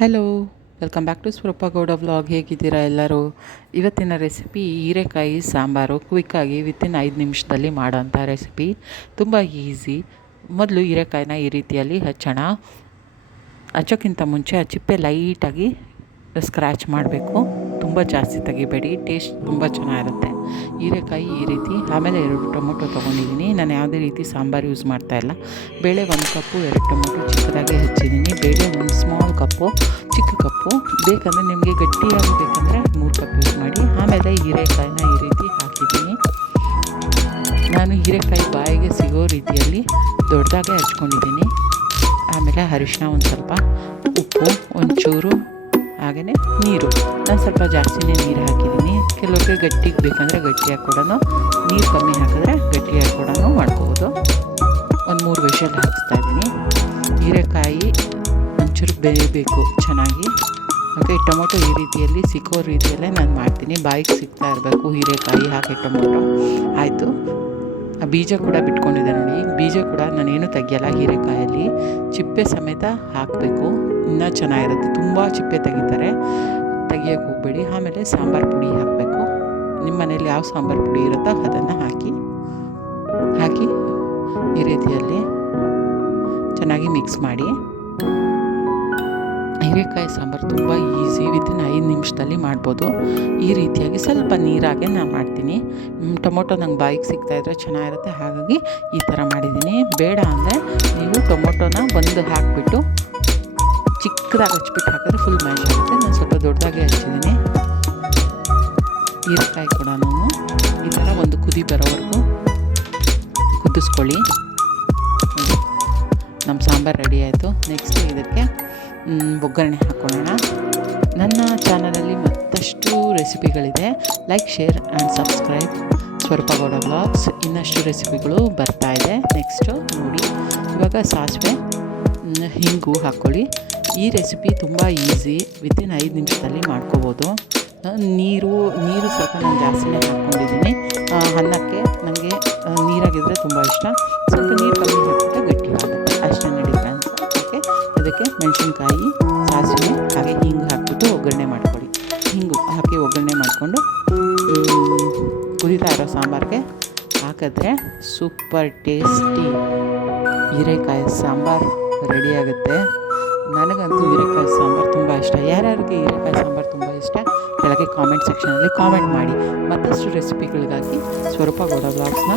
Hello, welcome back to ಸ್ವರೂಪ Gowda vlog. ಹೇಗಿದ್ದೀರಾ ಎಲ್ಲರೂ? ಇವತ್ತಿನ ರೆಸಿಪಿ ಹೀರೆಕಾಯಿ ಸಾಂಬಾರು. ಕ್ವಿಕ್ಕಾಗಿ ವಿತಿನ್ 5 ನಿಮಿಷದಲ್ಲಿ ಮಾಡೋಂಥ ರೆಸಿಪಿ. ತುಂಬ ಈಸಿ. ಮೊದಲು ಹೀರೆಕಾಯಿನ ಈ ರೀತಿಯಲ್ಲಿ ಹಚ್ಚೋಕ್ಕಿಂತ ಮುಂಚೆ ಆ ಚಿಪ್ಪೆ ಲೈಟಾಗಿ ಸ್ಕ್ರ್ಯಾಚ್ ಮಾಡಬೇಕು. ತುಂಬ ಜಾಸ್ತಿ ತೆಗಿಬೇಡಿ, ಟೇಸ್ಟ್ ತುಂಬ ಚೆನ್ನಾಗಿರುತ್ತೆ ಹೀರೆಕಾಯಿ ಈ ರೀತಿ. ಆಮೇಲೆ 2 ಟೊಮೊಟೊ ತೊಗೊಂಡಿದ್ದೀನಿ. ನಾನು ಯಾವುದೇ ರೀತಿ ಸಾಂಬಾರು ಯೂಸ್ ಮಾಡ್ತಾಯಿಲ್ಲ. ಬೇಳೆ 1 ಕಪ್ಪು, 2 ಟೊಮೊಟೊ ಚಿಕ್ಕದಾಗಿ ಹೆಚ್ಚಿದ್ದೀನಿ. ಬೇಳೆ 1 ಸ್ಮಾಲ್ ಕಪ್ಪು, ಚಿಕ್ಕ ಕಪ್ಪು. ಬೇಕಂದರೆ ನಿಮಗೆ ಗಟ್ಟಿಯಾಗಿ ಬೇಕಂದರೆ 3 ಕಪ್ ಯೂಸ್ ಮಾಡಿ. ಆಮೇಲೆ ಹೀರೆಕಾಯಿನ ಈ ರೀತಿ ಹಾಕಿದ್ದೀನಿ. ನಾನು ಹೀರೆಕಾಯಿ ಬಾಯಿಗೆ ಸಿಗೋ ರೀತಿಯಲ್ಲಿ ದೊಡ್ಡದಾಗೆ ಹಚ್ಕೊಂಡಿದ್ದೀನಿ. ಆಮೇಲೆ ಅರಿಶಿನ ಒಂದು ಸ್ವಲ್ಪ, ಉಪ್ಪು ಒಂಚೂರು, ಹಾಗೆಯೇ ನೀರು. ನಾನು ಸ್ವಲ್ಪ ಜಾಸ್ತಿನೇ ನೀರು ಹಾಕಿದ್ದೀನಿ. ಕೆಲವ್ರಿಗೆ ಗಟ್ಟಿಗೆ ಬೇಕಂದರೆ ಗಟ್ಟಿಯಾಗಿ ಕೂಡ, ನೀರು ಕಮ್ಮಿ ಹಾಕಿದ್ರೆ ಗಟ್ಟಿಯಾಗಿ ಕೂಡ ಮಾಡ್ಕೋಬೋದು. ಒಂದು 3 ವಿಷಲ್ ಹಾಕಿಸ್ತಾಯಿದ್ದೀನಿ. ಹೀರೆಕಾಯಿ ಒಂಚೂರು ಬೇಯಬೇಕು ಚೆನ್ನಾಗಿ. ಹಾಗೆ ಟೊಮೊಟೊ ಈ ರೀತಿಯಲ್ಲಿ ಸಿಕ್ಕೋ ರೀತಿಯಲ್ಲೇ ನಾನು ಮಾಡ್ತೀನಿ. ಬಾಯಿಗೆ ಸಿಗ್ತಾ ಇರಬೇಕು ಹೀರೆಕಾಯಿ ಹಾಗೆ ಟೊಮೊಟೊ. ಆಯಿತು. ಆ ಬೀಜ ಕೂಡ ಬಿಟ್ಕೊಂಡಿದೆ ನೋಡಿ. ಬೀಜ ಕೂಡ ನಾನೇನು ತೆಗಿಯಲ್ಲ. ಹೀರೆಕಾಯಲ್ಲಿ ಚಿಪ್ಪೆ ಸಮೇತ ಹಾಕಬೇಕು, ಇನ್ನೂ ಚೆನ್ನಾಗಿರುತ್ತೆ. ತುಂಬ ಚಿಪ್ಪೆ ತೆಗಿತಾರೆ, ತೆಗಿಯೋಕ್ಕೆ ಹೋಗಬೇಡಿ. ಆಮೇಲೆ ಸಾಂಬಾರು ಪುಡಿ ಹಾಕಬೇಕು. ನಿಮ್ಮ ಮನೇಲಿ ಯಾವ ಸಾಂಬಾರು ಪುಡಿ ಇರುತ್ತೋ ಅದನ್ನು ಹಾಕಿ ಈ ರೀತಿಯಲ್ಲಿ ಚೆನ್ನಾಗಿ ಮಿಕ್ಸ್ ಮಾಡಿ. ಹೀರೆಕಾಯಿ ಸಾಂಬಾರು ತುಂಬ ಈಸಿ, ವಿತಿನ್ 5 ನಿಮಿಷದಲ್ಲಿ ಮಾಡ್ಬೋದು. ಈ ರೀತಿಯಾಗಿ ಸ್ವಲ್ಪ ನೀರಾಗೆ ನಾನು ಮಾಡ್ತೀನಿ. ಟೊಮೊಟೊ ನಂಗೆ ಬಾಯಿಗೆ ಸಿಗ್ತಾಯಿದ್ರೆ ಚೆನ್ನಾಗಿರುತ್ತೆ, ಹಾಗಾಗಿ ಈ ಥರ ಮಾಡಿದ್ದೀನಿ. ಬೇಡ ಅಂದರೆ ನೀವು ಟೊಮೊಟೊನ ಒಂದು ಹಾಕಿಬಿಟ್ಟು ಚಿಕ್ಕದಾಗಿ ಹಚ್ಬಿಟ್ಟು ಹಾಕಿದ್ರೆ ಫುಲ್ ಮ್ಯಾಶ್ ಆಗುತ್ತೆ. ನಾನು ಸ್ವಲ್ಪ ದೊಡ್ಡದಾಗೆ ಹಚ್ಚಿದ್ದೀನಿ. ಹೀರೆಕಾಯಿ ಕೂಡ ನಾನು ಈ ಥರ ಒಂದು ಕುದಿ ಬರೋವರೆಗೂ ಕುದಿಸ್ಕೊಳ್ಳಿ. ನಮ್ಮ ಸಾಂಬಾರು ರೆಡಿ ಆಯಿತು. ನೆಕ್ಸ್ಟ್ ಇದಕ್ಕೆ ಒಗ್ಗರಣೆ ಹಾಕ್ಕೊಳ್ಳೋಣ. ನನ್ನ ಚಾನಲಲ್ಲಿ ಮತ್ತಷ್ಟು ರೆಸಿಪಿಗಳಿದೆ. ಲೈಕ್, ಶೇರ್ ಆ್ಯಂಡ್ ಸಬ್ಸ್ಕ್ರೈಬ್ ಸ್ವರೂಪ ಗೌಡ ವ್ಲಾಗ್ಸ್. ಇನ್ನಷ್ಟು ರೆಸಿಪಿಗಳು ಬರ್ತಾಯಿದೆ. ನೆಕ್ಸ್ಟು ನೋಡಿ, ಇವಾಗ ಸಾಸಿವೆ, ಹಿಂಗು ಹಾಕ್ಕೊಳ್ಳಿ. ಈ ರೆಸಿಪಿ ತುಂಬ ಈಸಿ, ವಿತಿನ್ 5 ನಿಮಿಷದಲ್ಲಿ ಮಾಡ್ಕೋಬೋದು. ನೀರು ಸ್ವಲ್ಪ ನಾನು ಜಾಸ್ತಿನೇ ಹಾಕ್ಕೊಂಡಿದ್ದೀನಿ. ಅನ್ನಕ್ಕೆ ನನಗೆ ನೀರಾಗಿದ್ದರೆ ತುಂಬ ಇಷ್ಟ. ಸ್ವಲ್ಪ ನೀರು ಕಮ್ಮಿ ಹಾಕಿಬಿಟ್ಟು ಗಟ್ಟಿ ಆಗುತ್ತೆ, ಅಷ್ಟೇ ಡಿಫ್ರೆನ್ಸ್. ಅದಕ್ಕೆ ಮೆಣಸಿನ್ಕಾಯಿ, ಸಾಸಿವೆ ಹಾಗೆ ಹಿಂಗು ಹಾಕಿಬಿಟ್ಟು ಒಗ್ಗರಣೆ ಮಾಡ್ಕೊಳ್ಳಿ. ಹಿಂಗು ಹಾಕಿ ಒಗ್ಗರಣೆ ಮಾಡಿಕೊಂಡು ಕುದೀತಾ ಇರೋ ಸಾಂಬಾರಿಗೆ ಹಾಕಿದ್ರೆ ಸೂಪರ್ ಟೇಸ್ಟಿ ಹೀರೆಕಾಯಿ ಸಾಂಬಾರು ರೆಡಿಯಾಗುತ್ತೆ. ನನಗಂತೂ ಹೀರೆಕಾಯಿ ಸಾಂಬಾರು ತುಂಬ ಇಷ್ಟ. ಯಾರ್ಯಾರಿಗೆ ಹೀರೆಕಾಯಿ ಸಾಂಬಾರು ತುಂಬ ಇಷ್ಟ ಕೆಳಗೆ ಕಾಮೆಂಟ್ ಸೆಕ್ಷನಲ್ಲಿ ಕಾಮೆಂಟ್ ಮಾಡಿ. ಮತ್ತಷ್ಟು ರೆಸಿಪಿಗಳಿಗಾಗಿ ಸ್ವರೂಪ ಗೌಡ ವ್ಲಾಗ್ಸ್ನ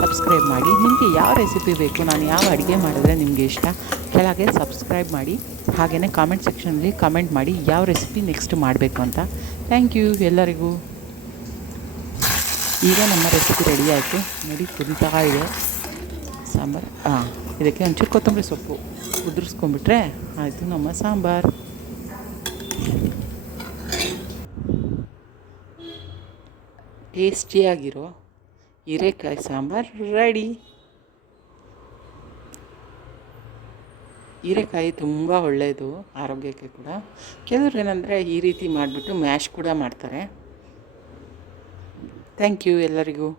ಸಬ್ಸ್ಕ್ರೈಬ್ ಮಾಡಿ. ನಿಮಗೆ ಯಾವ ರೆಸಿಪಿ ಬೇಕು, ನಾನು ಯಾವ ಅಡುಗೆ ಮಾಡಿದ್ರೆ ನಿಮಗೆ ಇಷ್ಟ, ಕೆಳಗೆ ಸಬ್ಸ್ಕ್ರೈಬ್ ಮಾಡಿ. ಹಾಗೆಯೇ ಕಾಮೆಂಟ್ ಸೆಕ್ಷನಲ್ಲಿ ಕಮೆಂಟ್ ಮಾಡಿ ಯಾವ ರೆಸಿಪಿ ನೆಕ್ಸ್ಟ್ ಮಾಡಬೇಕು ಅಂತ. ಥ್ಯಾಂಕ್ ಯು ಎಲ್ಲರಿಗೂ. ಈಗ ನಮ್ಮ ರೆಸಿಪಿ ರೆಡಿ ಆಯಿತು ನೋಡಿ, ಕುದೀತಾ ಇದೆ ಸಾಂಬಾರು. ಇದಕ್ಕೆ ಒಂಚೂರು ಕೊತ್ತಂಬರಿ ಸೊಪ್ಪು ಉದುರಿಸ್ಕೊಂಡ್ಬಿಟ್ರೆ ಆಯಿತು ನಮ್ಮ ಸಾಂಬಾರು. ಟೇಸ್ಟಿಯಾಗಿರೋ ಹೀರೆಕಾಯಿ ಸಾಂಬಾರು ರೆಡಿ. ಹೀರೆಕಾಯಿ ತುಂಬ ಒಳ್ಳೆಯದು ಆರೋಗ್ಯಕ್ಕೆ ಕೂಡ. ಕೆಲವ್ರು ಏನಂದರೆ ಈ ರೀತಿ ಮಾಡಿಬಿಟ್ಟು ಮ್ಯಾಶ್ ಕೂಡ ಮಾಡ್ತಾರೆ. ಥ್ಯಾಂಕ್ ಯು ಎಲ್ಲರಿಗೂ.